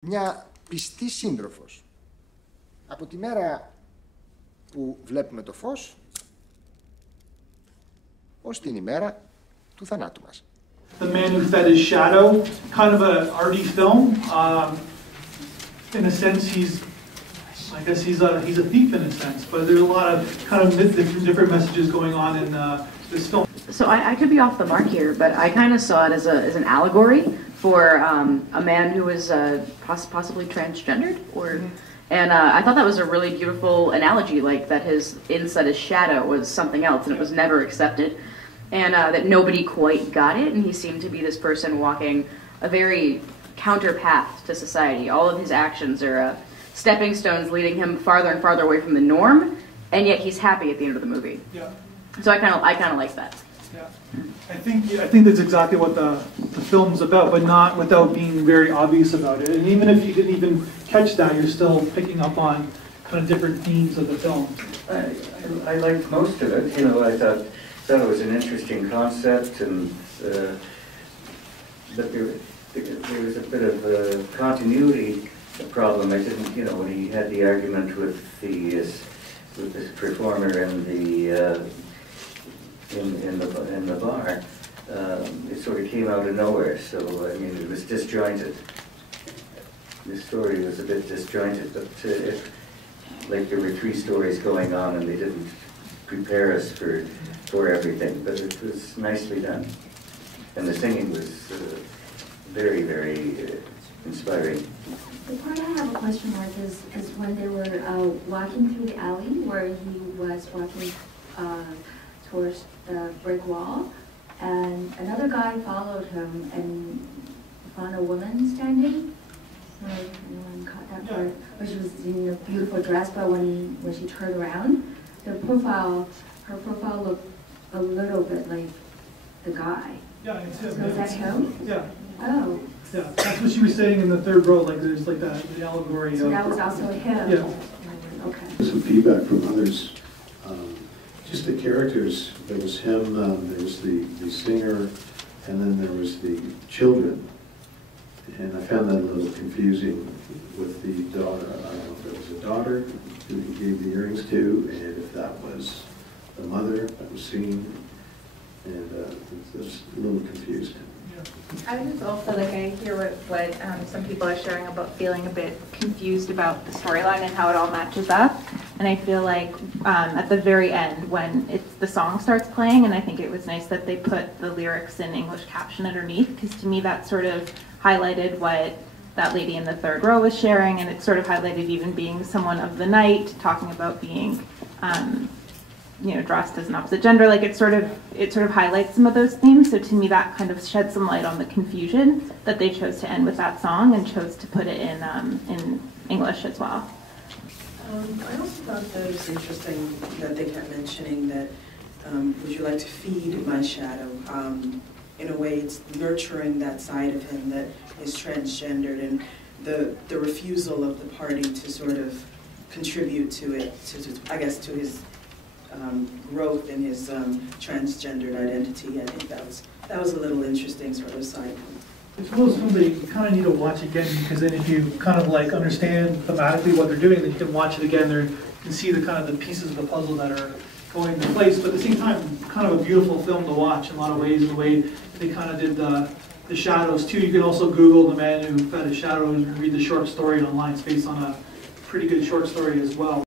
Μια πιστή σύντροφος. Από τη μέρα που βλέπουμε το φως, ως την ημέρα του θανάτου μας. The Man Who Fed His Shadow, kind of an arty film. In a sense, I guess he's a thief in a sense, but there's a lot of kind of different messages going on in this film. So I could be off the mark here, but I kind of saw it as an allegory for a man who was possibly transgendered, and I thought that was a really beautiful analogy, like that his inside his shadow was something else, and it was never accepted, and that nobody quite got it, and he seemed to be this person walking a very counter path to society. All of his actions are stepping stones leading him farther and farther away from the norm, and yet he's happy at the end of the movie. Yeah. So I kind of like that. Yeah. I think that's exactly what the film's about, but not without being very obvious about it. And even if you didn't even catch that, you're still picking up on kind of different themes of the film. I liked most of it. You know, I thought it was an interesting concept, and but there was a bit of a continuity problem. I didn't, you know, when he had the argument with the performer and in the bar, it sort of came out of nowhere. So I mean, it was disjointed. The story was a bit disjointed, but like there were three stories going on, and they didn't prepare us for everything. But it was nicely done, and the singing was very, very inspiring. The part I have a question mark is when they were walking through the alley where he was walking towards the brick wall, and another guy followed him and found a woman standing. Anyone caught that part? Where she was in a beautiful dress, but when she turned around, her profile looked a little bit like the guy. Yeah, it's him. So is that him? Yeah. Oh. Yeah, that's what she was saying in the third row, like there's like the allegory. So that was also him? Yeah. Okay. Some feedback from others. Just the characters. There was him, there was the singer, and then there was the children. And I found that a little confusing with the daughter. I don't know if it was a daughter who he gave the earrings to, and if that was the mother that was singing. And I was a little confused. I just also, like, I hear what some people are sharing about feeling a bit confused about the storyline and how it all matches up. And I feel like at the very end, when the song starts playing, and I think it was nice that they put the lyrics in English caption underneath, because to me that sort of highlighted what that lady in the third row was sharing, and it sort of highlighted even being someone of the night, talking about being you know, dressed as an opposite gender. Like it sort of highlights some of those themes. So to me, that kind of shed some light on the confusion that they chose to end with that song and chose to put it in English as well. I also thought that it was interesting that they kept mentioning that would you like to feed my shadow? In a way, it's nurturing that side of him that is transgendered, and the refusal of the party to sort of contribute to it, I guess to his growth in his transgendered identity. I think that was a little interesting sort of side. It's one of those films that you kind of need to watch again, because then if you kind of like understand thematically what they're doing, then you can watch it again there and see the kind of the pieces of the puzzle that are going into place. But at the same time, kind of a beautiful film to watch in a lot of ways, the way they kind of did the shadows too. You can also Google The Man Who Fed His Shadow and read the short story online. It's based on a pretty good short story as well.